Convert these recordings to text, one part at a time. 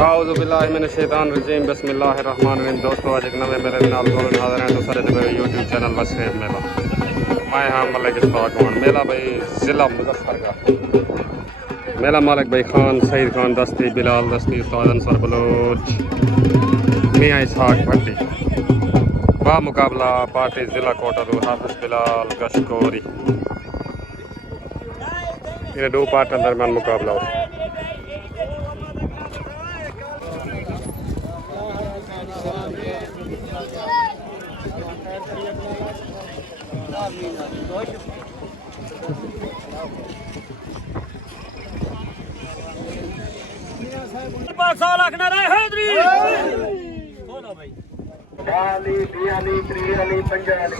आऊज़ु बिल्लाहि मिनश शैतानिर रजीम बिस्मिल्लाहिर्रहमानिर्रहीम। दोस्तों आज एक नवे मेले नाल हाज़िर हैं तो सारे मेरे यूट्यूब चैनल वसेब मेला मैं हाँ मलिक इस्ताकमान मेला भाई ज़िला मुज़फ़्फ़र का मेला मालिक भाई खान सईद खान दस्ती बिलाल दस्ती उस्ताद अंसर बलोच मियाँ इसहाक भट्टी बा मुकाबला पार्टी ज़िला कोटा हाफिज़ बिलाल गशकोरी इन दो पार्टियों दरमियान मुकाबला हो।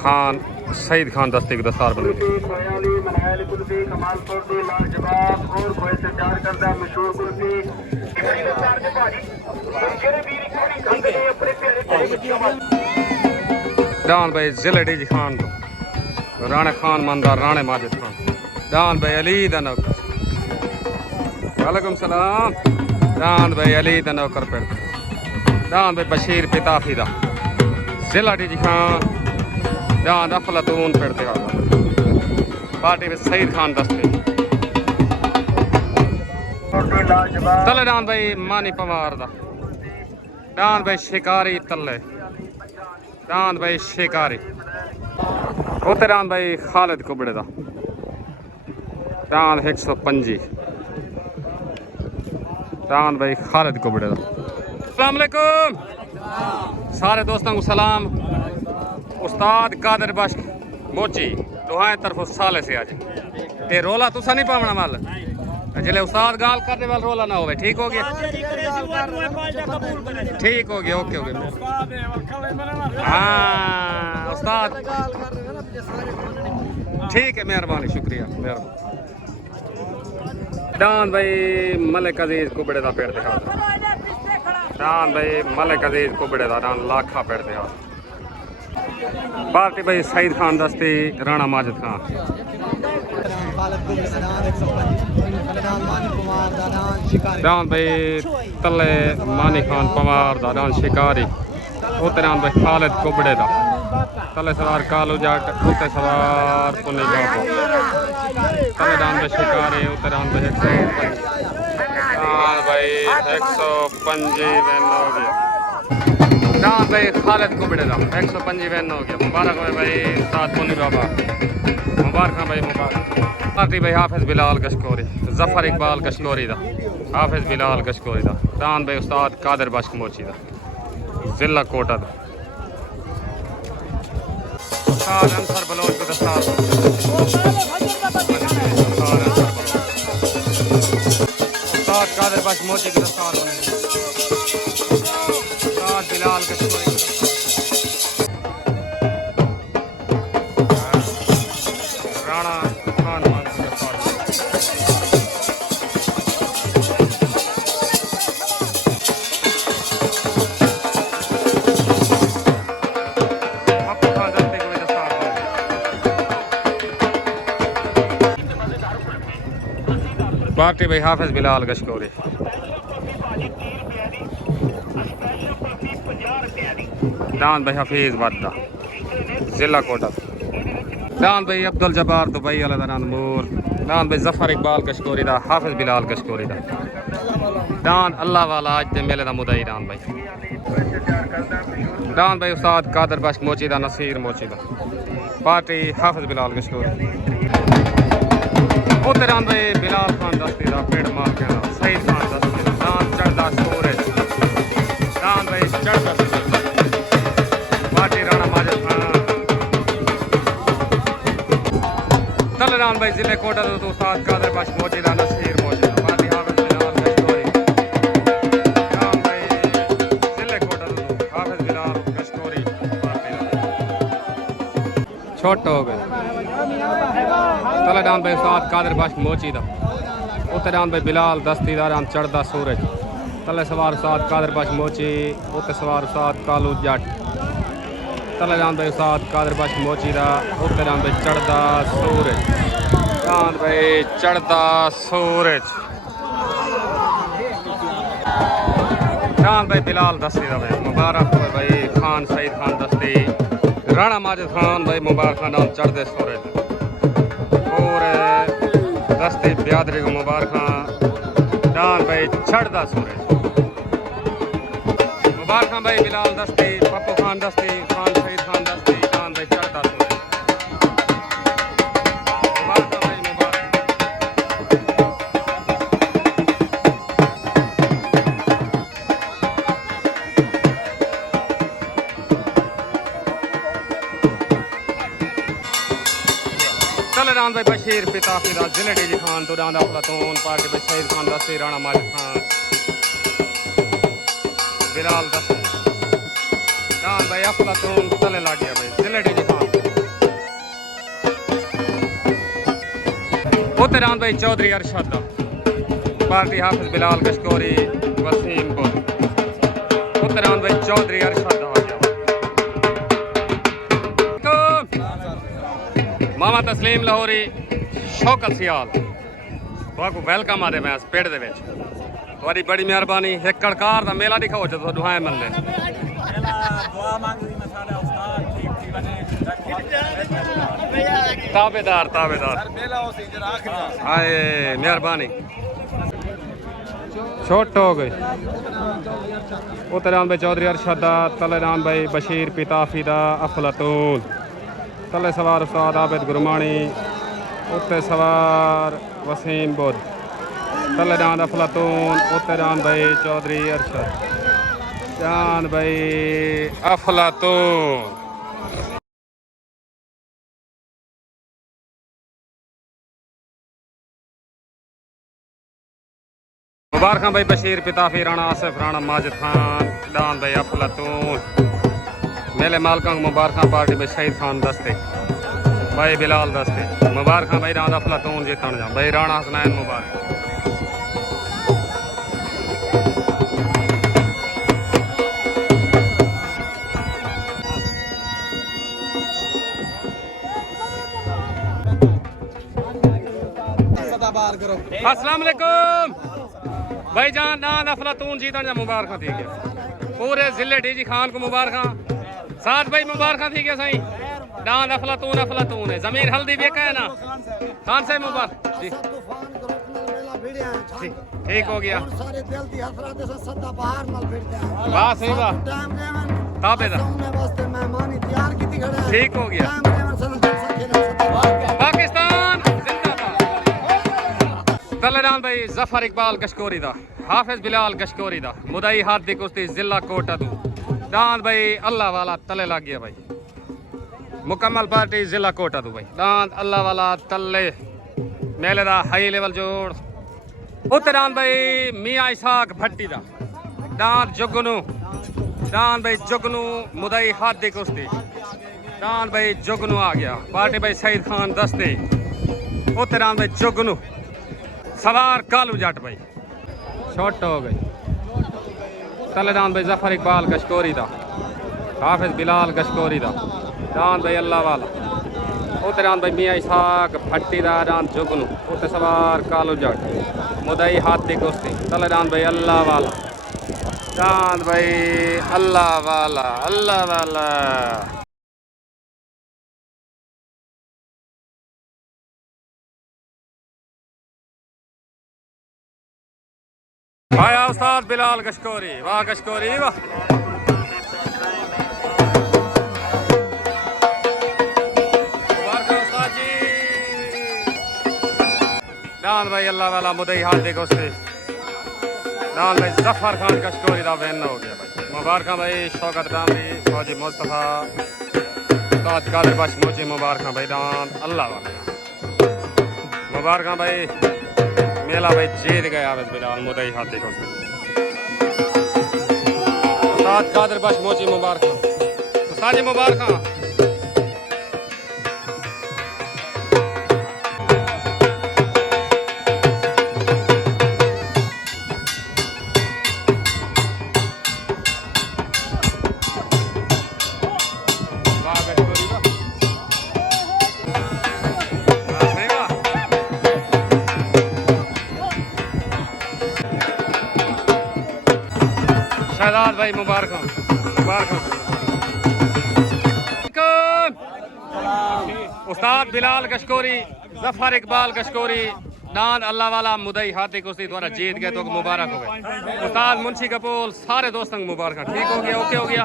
खान सईद खान दस्ती के दस्तार बने डान भाई जिले डी खान तो राणे खान मंदार राणे माजिद खान डान भाई अली दनक वालेकुम सलाम डान भाई अली दनौकर पेड़ डान भाई बशीर पिताफी दा जिला डी खान डान अफलातून पेड़ ते पार्टी में सईद खान दस्ते तले डान भाई मानी पवार दा डान भाई शिकारी तले डान भाई शिकारी उते डान भाई खालिद कुबड़े दा डान 125 डान भाई खालिद कुबड़े दा। अस्सलाम वालेकुम सारे दोस्तों को सलाम। उस्ताद कादिर बख्श मोची दुआएं तरफ साले से आज ते रोला तुसा नहीं पावना वाल जिले उस्ताद गाल करने वाल रोला ना होवे। ठीक हो गया ठीक हो गया ओके ओके हाँ उस्ताद ठीक है मेहरबानी शुक्रिया मेहरबानी। डान भाई मलिक अजीज कुबड़े का पेड़ दिखा डान भाई मलिक अजीज कुबड़े का डान लाखा पेड़ दिखा पार्टी भाई सईद खान दस्ती राणा माजिद खान डान भाई तले मानी खान पवार दा डान शिकारी उते डान भाई खालिद कुबड़े दा तले सवार कालू जाट उते सवार पुनी बाबू तले डान भाई शिकारी उते डान भाई 125 वैन हो गया डान भाई खालिद कुबड़े दा 125 वैन हो गया। मुबारक हो भाई उस्ताद पुनी बाबा मुबारक भाई मुबारक। पार्टी भाई हाफिज़ बिलाल गशकोरी जफर इकबाल गशकोरी दा हाफिज़ बिलाल गशकोरी दा डान भाई उस्ताद कादिर बख्श मोची दा जिला कोटा दा उस्ताद अंसर बलोच को दस्तार उस्ताद कादिर बख्श मोची की दस्तार बने उस्ताद बिलाल गशकोरी राणा खान पार्टी भाई हाफिज़ बिलाल गशकोरी डान भाई हफीज़ वादा जिला कोटा डान भाई अब्दुल जब्बार दुबई वाला डान मूर डान भाई जफर इकबाल गशकोरी दा हाफिज़ बिलाल गशकोरी दा डान अल्लाह वाला आज दे मेले दा मुदई डान भाई उस्ताद कादिर बख्श मोची दा नसीर मोची दा पार्टी हाफिज़ बिलाल गशकोरी उते डान भाई बिलाल खान दस्ती दा पेड़ मार के सईद खान दस्ती डान चढ़दा सूरज डान भाई चढ़दा पार्टी राणा माजिद खान तले डान भाई जिले कोटा तो उस्ताद कादिर बख्श मोची दा नसीर मोची दा पार्टी हाफिज़ बिलाल गशकोरी डान भाई जिले कोटा तो हाफिज़ बिलाल गशकोरी पार्टी छोट हो गए तले डान भाई उस्ताद कादिर बख्श मोची दा उते डान भाई बिलाल दस्ती दा डान चढ़दा सूरज तले सवार उस्ताद कादिर बख्श मोची उते सवार उस्ताद कालू जट तले डान भाई उस्ताद कादिर बख्श मोची दा उते डान भाई चढ़दा सूरज डान भाई चढ़दा सूरज डान भाई बिलाल दस्ती दा भाई मुबारक हो भाई खान सईद खान दस्ती राणा माजिद खान भाई मुबारक खान डान चढ़दे सोरे और दस्ती बियादरी को मुबारक डान भाई चढ़दा सोरे मुबारक भाई बिलाल दस्ती पप्पू खान दस्ती खान सईद खान दस्ती डान भाई चढ़दा सोरे मुबारक भाई मुबारक चले डान भाई बशीर पिता फिदा जिले डी खान तो डान अफलातून पार्टी भाई सईद खान दस्ती राणा माजिद खान बिलाल दस्ती डान भाई अफलातून चले ला गया भाई जिले डी खान उते डान भाई चौधरी अरशद पार्टी हाफिज बिलाल कशकोरी वसीम को उते डान भाई चौधरी अरशद आ गया मामा तस्लीम लाहौरी शौकत सियाल तो वेलकम आदे मैं पेड़ दे विच तुहाडी बड़ी मेहरबानी एक कड़कार दा मेला दिखाओ जो दुआएं मंगदे ताबेदार ताबेदार हाय मेहरबानी छोट हो गई उतरान भाई चौधरी अरशद तलेरान भाई बशीर पिताफी दा अफलातून तले सवार उस्ताद आबिद गुरमानी उत्ते सवार वसीम बुद्ध तले डान अफलातून उत्ते डान भाई चौधरी अरशद डान भाई अफलातून मुबारक भाई बशीर पिताफी राणा आसिफ राणा माजिद खान डान भाई अफलातून मेले मालका मुबारक पार्टी भाई शहीद खान दस्ते भाई बिलाल दस्ते मुबारक भाई राणा अफलातून जीतन जा भाई राणा हसनैन मुबारक अस्सलाम वालेकुम भाई जान डान अफलातून जीतन जा मुबारक थी गया पूरे जिले डीजी खान को मुबारक साथ भाई मुबारक थी गया सही डान अफलातून अफलातून है जमीर हल्दी भी है ना खान से मुबारक जी ठीक हो गया वाह सही वाह ताबेदार ठीक हो गया पाकिस्तान तलेरान भाई जफर इकबाल कशकोरी दा हाफिज बिलाल कशकोरी दा मुदई हार्दिक कुश्ती जिला कोटा दू डांद भाई अल्लाह वाला तले लग गया भाई मुकम्मल पार्टी जिला कोटा दू भाई डांद अल्लाह वाला तले मेले दा हाई लेवल जोड़ उत्तरान भाई मियाँ इसाक भट्टी दा डांद जुगनू डांद भाई जुगनू मुदई हार्दिक कुश्ती डांद भाई जुगनू आ गया पार्टी भाई सईद खान दस्ते उत्तरान भाई जुगनू सवार कालू जट भाई शॉर्ट हो गई तलेदान भाई जफर इकबाल कशकोरी दा हाफिज बिलाल कशकोरी दा डान भाई अल्लाह वाला उत्तरान भाई मियाँ इसाक भट्टी दा डान जुगनू उत्ते सवार कालू जट मुदई हाथी कुश्ती तलेदान भाई अल्लाह वाला डान भाई अल्लाह वाला अल्लाह वाला आया उस्ताद बिलाल कशकोरी वाह कशकोरी वाह उस्ताद जी डान भाई अल्लाह वाला मुदई हाथी कुश्ती डान भाई जफर खान कशकोरी दा विन हो गया भाई मुबारक भाई शौकत डांदी फौजी मुस्तफा उस्ताद कादिर बख्श मोची मुबारक भाई डान अल्लाह वाला मुबारक भाई मेला भाई जीत गया बस बिलाल मुदई हाथी को उस्ताद कादिर बख्श मोची मुबारक उस्ताद जी मुबारक शहजाद भाई मुबारक उस्ताद बिलाल कशकोरी, जफर इकबाल कशकोरी, नान अल्लाह वाला मुदई हाथी कुश्ती द्वारा जीत गए तो मुबारक हो गए। उस्ताद मुंशी कपूर सारे दोस्तों को मुबारक। ठीक हो गया, ओके हो गया।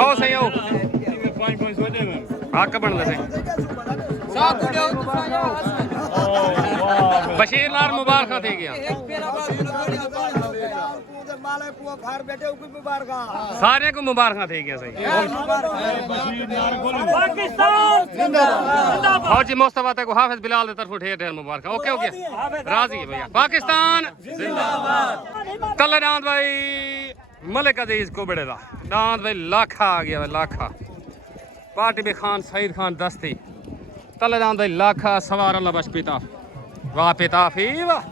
आओ सही हो आग बन ले बशीर नार मुबारक थी गया सारे को मुबारक थी गया सही। फौजी मुस्तफा को हाफिज बिलाल की तरफ ढेर ढेर मुबारक। ओके हो गया, राजी है भैया। पाकिस्तान जिंदाबाद। तल्ले दांद भाई मलिक अजीज को बड़े दा दांद भाई लाखा आ गया, लाखा पार्टी भी खान सईद खान दस्ती तल्ले दांद भाई लाखा सवार अल्लाह बश पिता वाह पिता फी वाह।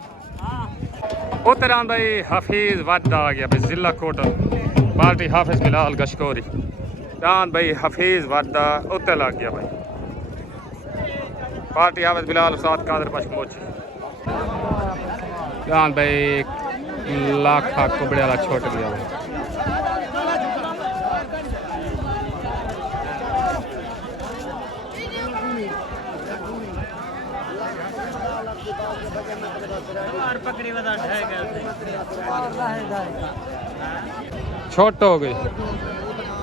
उत्तरान भाई हफीज वद आ गया भाई जिला कोटल पार्टी हाफिज बिलाल गशकोरी दान भाई हफीज वद उत्ते लग गया भाई पार्टी हाफिज बिलाल उस्ताद कादर पशमोची दान भाई लाखा कुबड़े वाला छोट गया भाई। छोट हो गई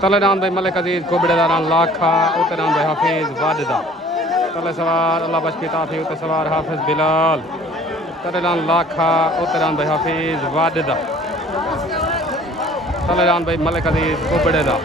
तलेदान भाई मलिक अजीज कोबड़ेदारान लाखा उतरान भाई हाफिज वाददा तले सवार अल्लाह बश पिता फी उतर सवार हाफिज बिलाल तलेदान लाखा उतरान भाई हाफिज वाददा तलेदान भाई मलिक अजीज कोबड़ेदा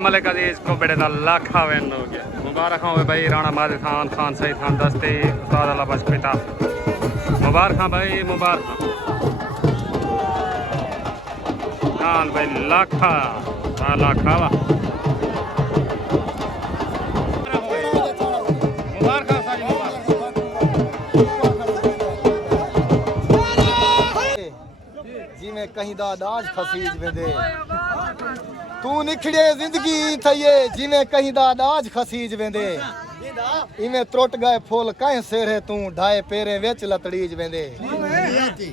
मलिक अजीज को बड़े लाखा वैन हो गया। मुबारक हो भाई राणा माजिद खान, खान सईद खान दस्ती उस्ताद अल्लाह बश पिता मुबारक भाई मुबारक खान भाई लाखा लाखा वाह जिमें कहीं दादाज फसीज वेंदे तू निखड़े जिंदगी थये जिमें कहीं दादाज खसीज वेंदे इमें त्रुट गए फुल कहीं सेरे तू ढाए पेरे विच लतड़ीज वेंदे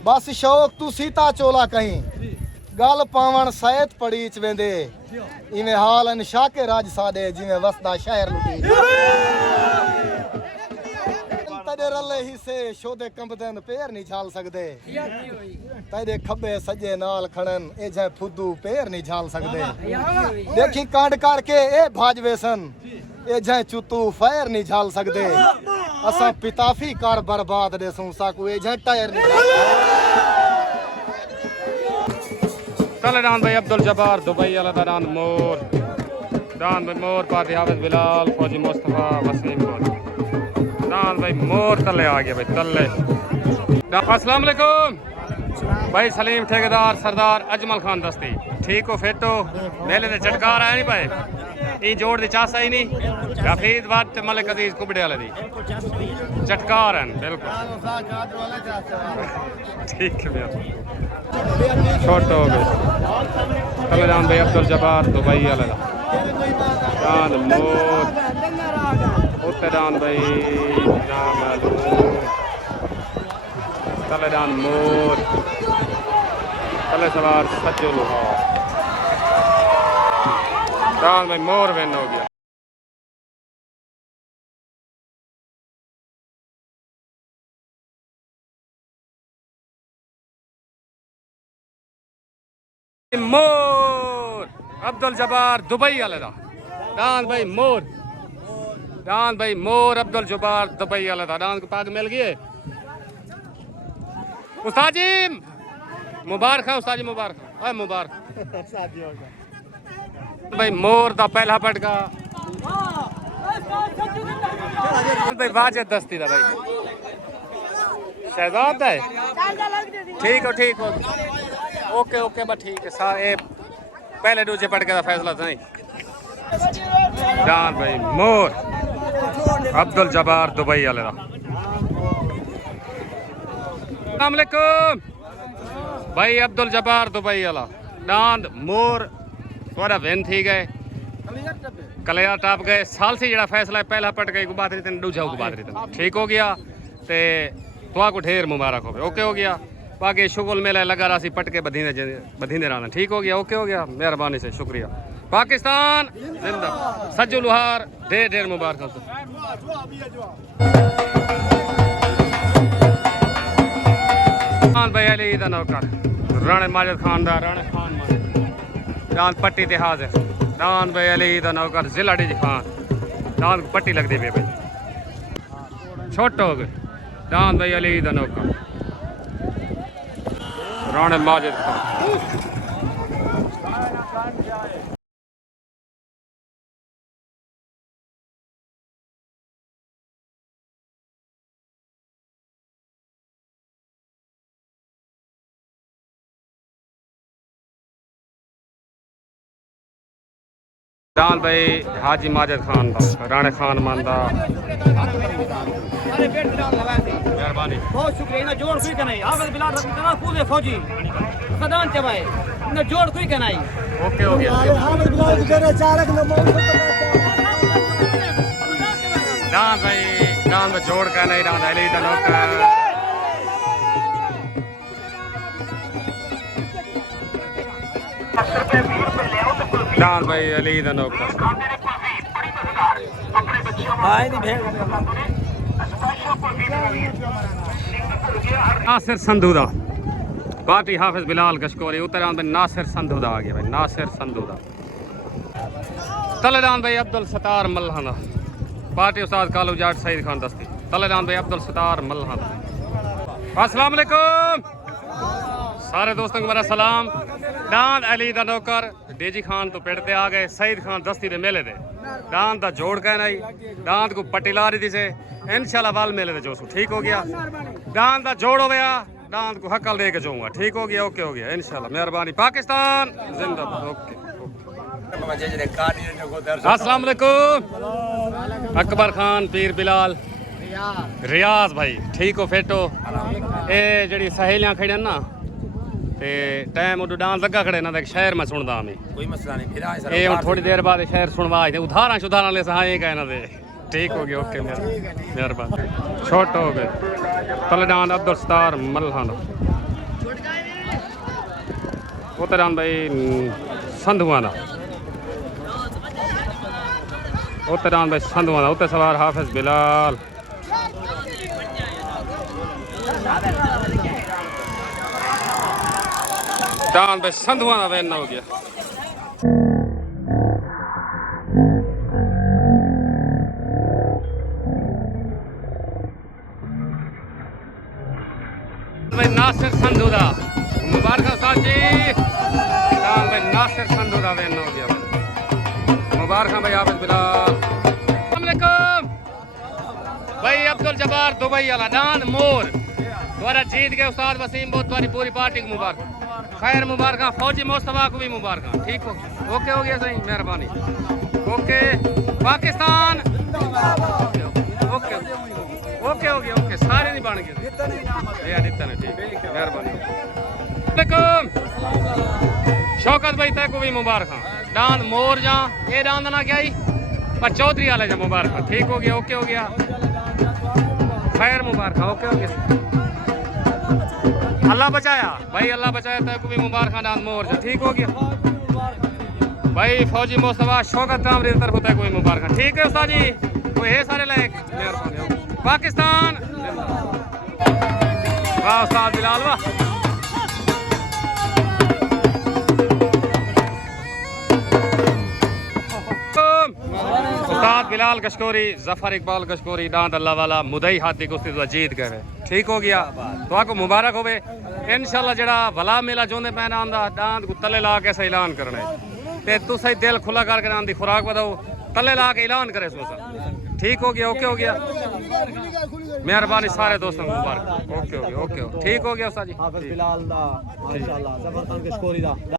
बस शौक तू सीता चोला कहीं गल पावण सैत पड़ीच वेंदे इमें हाल अनशा के राज सादे जिमें वसदा शहर लुटी तेरे रले हिस्से शोदे कंबदन पैर नहीं झाल सकदे तेरे खब्बे सज्जे नाल खड़न ए जै फुद्दू पैर नहीं झाल सकदे देखी कांड करके ए भाजवे सन ए जै चुतू फैर नहीं झाल सकदे असा पिताफी कर बर्बाद दे सू साकू ए जै टायर नहीं तलेदान भाई अब्दुल जब्बार दुबई वाला दान मोर दान भाई मोर पार्टी हाफिज बिलाल फौजी मुस्तफा वसीम को दान भाई मोर तले आ गया भाई तले। अस्सलाम वालेकुम भाई सलीम ठेकेदार सरदार अजमल खान दस्ती ठीक हो फिट हो मेले दे चटकार आया नहीं पाए ई जोड़ दी चासा ही नहीं हफीज बात मलिक अजीज कुबड़े वाले दी चटकार हैं बिल्कुल ठीक है भैया छोट हो गए तलेदान भाई अब्दुल जब्बार दुबई वाले दान मोर उत्तरान भाई तलेदान मोर तले सवार सज्जो लोहार दान भाई मोर वेन हो गया। मोर अब्दुल जब्बार दुबई वाले दा दान भाई मोर दान भाई मोर अब्दुल जब्बार दुबई वाला था दान को पाग मिल गए उस्ताद जी मुबारक है उस्ताद जी मुबारक है मुबारक भाई मोर दा पहला पटका भाई वाजिद दस्ती दा भाई शहजाद है ठीक हो ओके ओके बस ठीक है सारे पहले दूसरे पटके का फैसला था नहीं दान भाई मोर अब्दुल जब्बार दुबई वाले अस्सलाम वालेकुम भाई अब्दुल जब्बार दुबई वाला दांद मोर थोड़ा विन थी गए कलिया टप गए साल से जरा फैसला है पहला पट गए बात रही दूजा बात रही ठीक हो गया ते तुआ को ढेर मुबारक हो ओके हो गया बाकी शुगल मेला लगा रहा सी पट के बधीने रहना ठीक हो गया ओके हो गया मेहरबानी से शुक्रिया पाकिस्तान जिंदा सज्जू लुहार ढेर ढेर मुबारक भाई अली दा नौकर राणे माजिद खान दा राणे खान माजिद दान पट्टी ते हाजिर दान भाई अली दा नौकर जिला डी खान दान पट्टी लगती पे भाई छोटो हो गए दान भाई अली दा नौकर राणे माजिद खान दान भाई हाजी माजिद खान दा राणे खान मानदा मेहरबानी बहुत शुक्रिया ना जोड़ कोई कनाई हाफिज बिलाल रखी तना पूरे फौजी सदान चबाए ना जोड़ कोई कनाई ओके हो गया हाफिज बिलाल करे चालक न दान भाई जोड़ का नहीं दान अली दा नौकर दान भाई अली दा नौकर नासिर संधू दा पार्टी हाफिज बिलाल कशकोरी उत्तरान भाई नासिर संधू दा आ गया भाई नासिर संधू दा तलेदान भाई अब्दुल सतार मल्हाना पार्टी उस्ताद कालू जाट सईद खान दस्ती तलेदान भाई अब्दुल सतार मल्हाना अस्सलाम वालेकुम सारे दोस्तों को मेरा सलाम दान अली दा नौकर डेजी खान तो पेड़ ते आ गए सईद खान दस्ती दे मेले दे दान दा जोड़ कहना ही दान को पट्टी ला रही थी इंशाल्लाह वाल मेले दे जोसू ठीक हो गया दान दा जोड़ हो गया दान को हकल दे के जाऊंगा ठीक हो गया ओके हो गया इंशाल्लाह मेहरबानी पाकिस्तान जिंदाबाद ओके अस्सलाम वालेकुम अकबर खान पीर बिलाल रियाज भाई ठीक हो फेटो ए जड़ी सहेलियां खड़े ना ते टाइम उड डांस लगा खड़े ना शहर में सुनदा मैं कोई मसला नहीं फिर ए थोड़ी देर बाद शहर सुनवा उधारा शुधारा ले सहा कहना दे ठीक हो गया ओके मेहरबानी छोट हो गए तलडान अब्दुल सतार मल्हाना उतरान भाई संधुआना उतरान भाई संधुआना उतर सवार हाफिज बिलाल दान भाई संधुआना वैन हो गया भाई नासिर संधू दा मुबारक उस्ताद जी दान भाई नासिर संधू दा वैन हो गया भाई मुबारक भाई हाफिज बिलाल अस्सलाम वालेकुम भाई अब्दुल जब्बार दुबई वाला दान मोर द्वारा जीत गए उस्ताद वसीम बहुत तुम्हारी पूरी पार्टी को मुबारक खैर मुबारक फौजी मुस्तफा को भी मुबारक ठीक हो ओके हो गया सही मेहरबानी ओके पाकिस्तान ओके ओके हो गया ओके सारे नहीं बन गए ठीक मेहरबानी शौकत भाई तक को भी मुबारक डांद मोर जा ये डांद ना क्या ही पर चौधरी वाले जा मुबारक ठीक हो गया ओके हो गया खैर मुबारक ओके हो गया अल्लाह बचाया भाई अल्लाह बचाया तक को भी मुबारक डांद मोर जा ठीक हो गया भाई फौजी मुस्तफा शौकत कामरी तरफ होता है कोई मुबारक ठीक है उस्ताद जी कोई है सारे लायक मेहरबानी पाकिस्तान वाह उस्ताद बिलाल वाह उस्ताद बिलाल कशकोरी जफर इकबाल कशकोरी दांत अल्लाह वाला मुदई हाथी कुश्ती तो जीत गए ठीक हो गया तो आपको मुबारक होवे इंशाल्लाह जड़ा भला मेला जोंदे पैना आंदा दांत को तले ला के ऐलान करना है ते तुसी दिल खुला करके आंदी खुराक बताओ तले ला के ऐलान करे सो ठीक हो गया ओके हो गया मेहरबानी सारे दोस्तों को मुबारक ओके हो गया ओके ठीक हो गया उस्ताद जी हाफिज बिलाल दा माशाल्लाह जबरदस्त स्कोरी दा